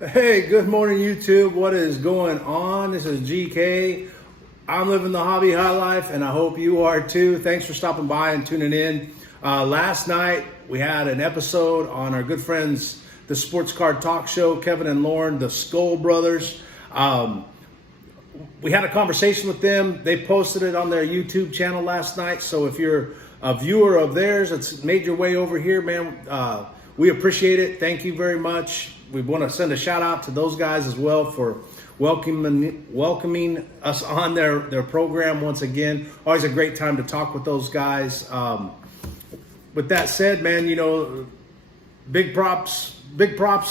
Hey, good morning, YouTube. What is going on? This is GK. I'm living the hobby high life, and I hope you are too. Thanks for stopping by and tuning in. Last night, we had an episode on our good friends, the Sports Card Talk Show, Kevin and Lauren, the Skull Brothers. We had a conversation with them. They posted it on their YouTube channel last night. So if you're a viewer of theirs that's made your way over here, man, we appreciate it. Thank you very much. We want to send a shout out to those guys as well for welcoming us on their program once again. Always a great time to talk with those guys. With that said, man, you know, big props,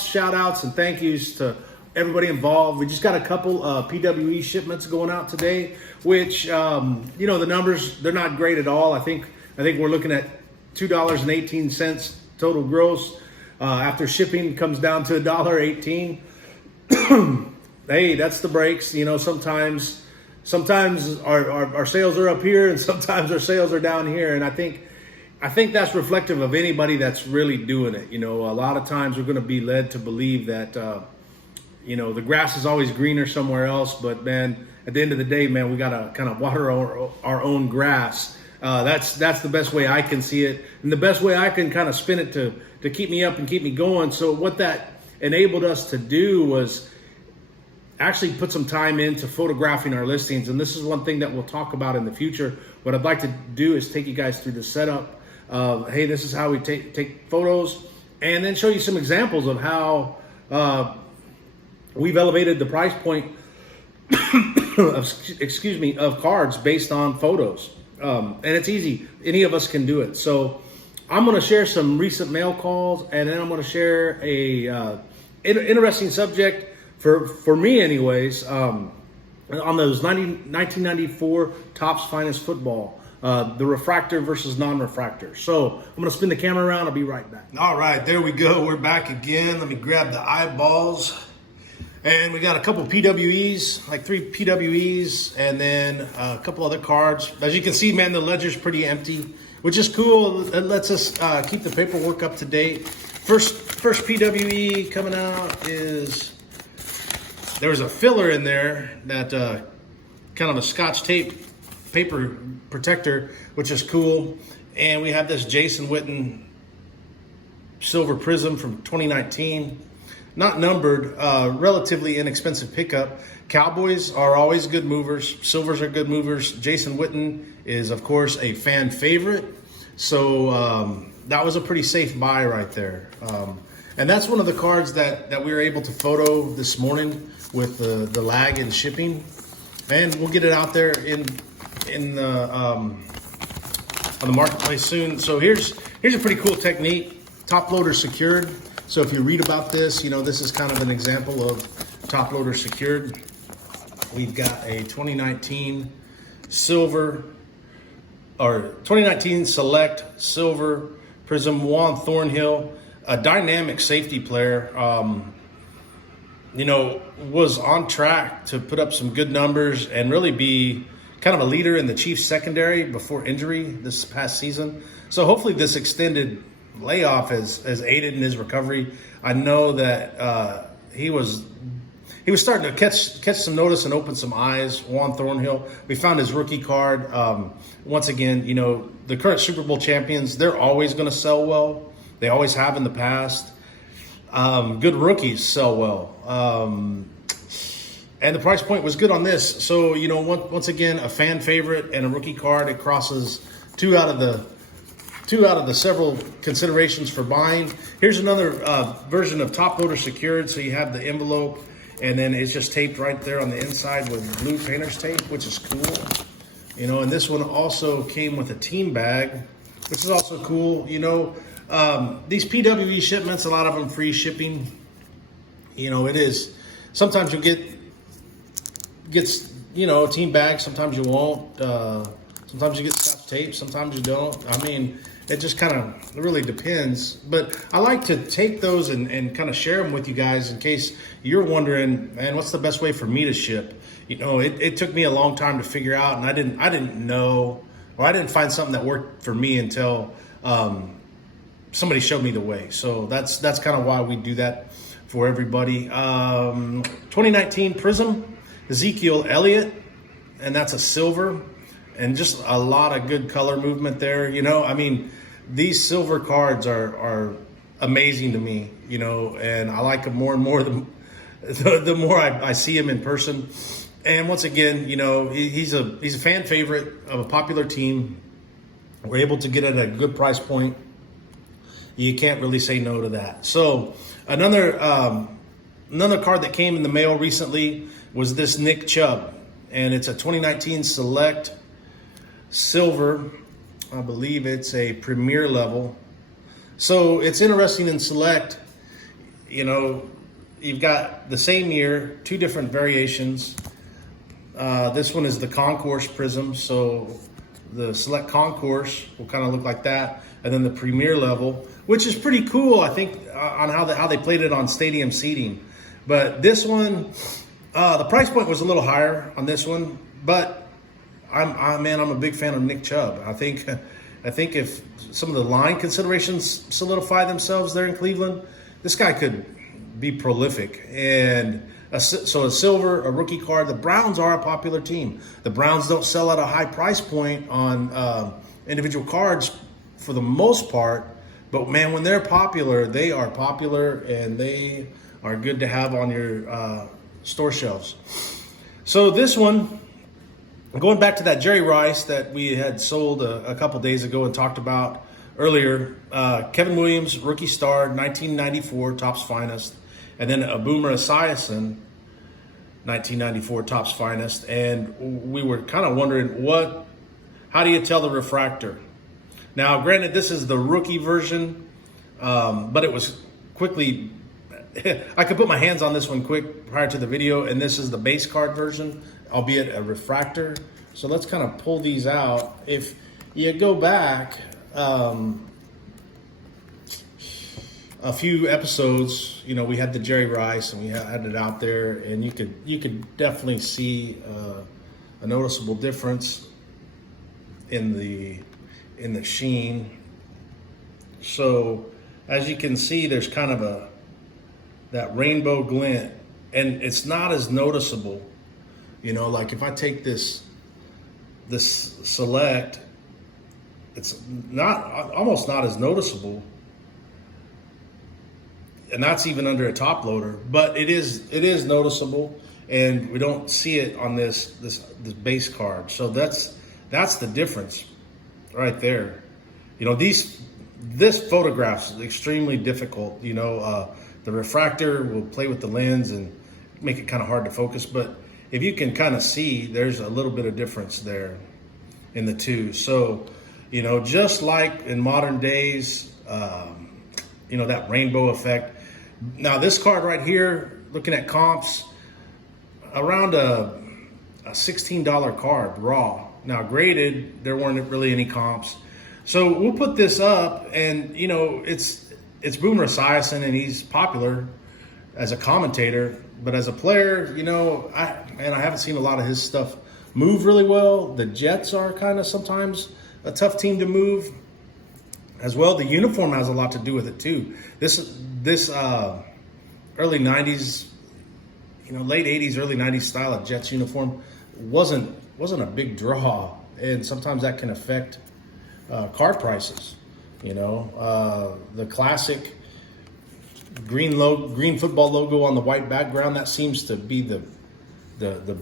shout outs and thank yous to everybody involved. We just got a couple PWE shipments going out today, which, you know, the numbers, they're not great at all. I think we're looking at $2.18 total gross. After shipping comes down to $1.18. Hey, that's the breaks. You know, sometimes our sales are up here and sometimes our sales are down here. And I think that's reflective of anybody that's really doing it. You know, a lot of times we're going to be led to believe that, you know, the grass is always greener somewhere else. But man, at the end of the day, man, we got to kind of water our own grass. That's the best way I can see it, and the best way I can kind of spin it to keep me up and keep me going. So what that enabled us to do was actually put some time into photographing our listings. And this is one thing that we'll talk about in the future. What I'd like to do is take you guys through the setup of, hey, this is how we take photos, and then show you some examples of how we've elevated the price point of cards based on photos. And it's easy. Any of us can do it. So I'm going to share some recent mail calls, and then I'm going to share a interesting subject for me anyways, on those 1994 Topps Finest Football, the refractor versus non-refractor. So I'm going to spin the camera around. I'll be right back. All right, there we go. We're back again. Let me grab the eyeballs. And we got a couple PWEs, like 3 PWEs, and then a couple other cards. As you can see, man, the ledger's pretty empty, which is cool. It lets us keep the paperwork up to date. First PWE coming out is, there's a filler in there that kind of a Scotch tape paper protector, which is cool. And we have this Jason Witten silver prism from 2019. Not numbered, relatively inexpensive pickup. Cowboys are always good movers. Silvers are good movers. Jason Witten is, of course, a fan favorite. So that was a pretty safe buy right there. And that's one of the cards that we were able to photo this morning with the lag in shipping. And we'll get it out there on the marketplace soon. So here's a pretty cool technique. Top loader secured. So if you read about this, you know, this is kind of an example of top loader secured. We've got a 2019 silver, or 2019 select silver Prizm Juan Thornhill, a dynamic safety player. You know, was on track to put up some good numbers and really be kind of a leader in the Chiefs secondary before injury this past season. So hopefully this extended layoff has aided in his recovery. I know that he was starting to catch some notice and open some eyes. Juan Thornhill. We found his rookie card. Once again, you know, the current Super Bowl champions, they're always going to sell well. They always have in the past. Good rookies sell well. And the price point was good on this. So, you know, once again, a fan favorite and a rookie card. It crosses two out of the several considerations for buying. Here's another version of top loader secured. So you have the envelope, and then it's just taped right there on the inside with blue painter's tape, which is cool. You know, and this one also came with a team bag, which is also cool. You know, these PWE shipments, a lot of them free shipping. You know, it is. Sometimes you'll get you know, a team bag. Sometimes you won't. Sometimes you get Scotch tape. Sometimes you don't. I mean, it just kind of really depends. But I like to take those and kind of share them with you guys in case you're wondering, man, what's the best way for me to ship? You know, it took me a long time to figure out, and I didn't know, or I didn't find something that worked for me until somebody showed me the way. So that's kind of why we do that. for everybody. 2019 Prism, Ezekiel Elliott, and that's a silver, and just a lot of good color movement there. You know, I mean, these silver cards are amazing to me, you know, and I like them more and more the more I see him in person. And once again, you know, he's a fan favorite of a popular team. We're able to get it at a good price point. You can't really say no to that. So another card that came in the mail recently was this Nick Chubb, and it's a 2019 Select Silver. I believe it's a premier level. So it's interesting in Select, you know, you've got the same year, two different variations. This one is the Concourse Prism, so the Select Concourse will kind of look like that, and then the Premier level, which is pretty cool, I think, on how they played it on stadium seating. But this one, the price point was a little higher on this one, but I'm a big fan of Nick Chubb. I think if some of the line considerations solidify themselves there in Cleveland, this guy could be prolific. And so a silver, a rookie card. The Browns are a popular team. The Browns don't sell at a high price point on individual cards for the most part, but man, when they're popular, they are popular, and they are good to have on your store shelves. So this one, going back to that Jerry Rice that we had sold a couple days ago and talked about earlier, Kevin Williams, rookie star, 1994 Topps Finest, and then a Boomer Esiason, 1994 Topps Finest. And we were kind of wondering, how do you tell the refractor? Now, granted, this is the rookie version, but it was quickly, I could put my hands on this one quick prior to the video, and this is the base card version, albeit a refractor. So let's kind of pull these out. If you go back a few episodes, you know, we had the Jerry Rice and we had it out there, and you could definitely see a noticeable difference in the sheen. So as you can see, there's kind of that rainbow glint, and it's not as noticeable. You know, like if I take this Select, it's almost not as noticeable. And that's even under a top loader, but it is noticeable, and we don't see it on this base card. So that's the difference right there. You know, this photograph is extremely difficult. You know, the refractor will play with the lens and make it kind of hard to focus, but if you can kind of see, there's a little bit of difference there in the two. So, you know, just like in modern days, you know, that rainbow effect. Now this card right here, looking at comps, around a $16 card raw. Now graded, there weren't really any comps. So we'll put this up, and you know, it's Boomer Esiason, and he's popular as a commentator, but as a player, you know, I haven't seen a lot of his stuff move really well. The Jets are kind of sometimes a tough team to move as well. The uniform has a lot to do with it too. This early 90s, you know, late 80s, early 90s style of Jets uniform wasn't a big draw, and sometimes that can affect card prices. You know, the classic green football logo on the white background, that seems to be the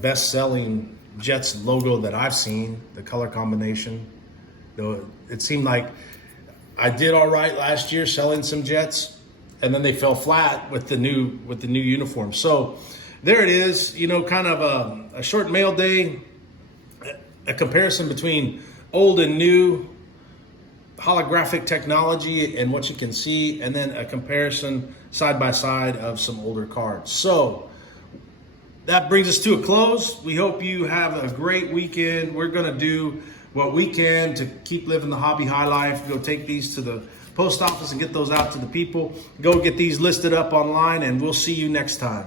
best-selling Jets logo that I've seen. The color combination, though, it seemed like I did all right last year selling some Jets, and then they fell flat with the new uniform. So there it is. You know, kind of a short mail day, a comparison between old and new holographic technology and what you can see, and then a comparison side by side of some older cards. So that brings us to a close. We hope you have a great weekend. We're going to do what we can to keep living the hobby high life. Go take these to the post office and get those out to the people. Go get these listed up online, and we'll see you next time.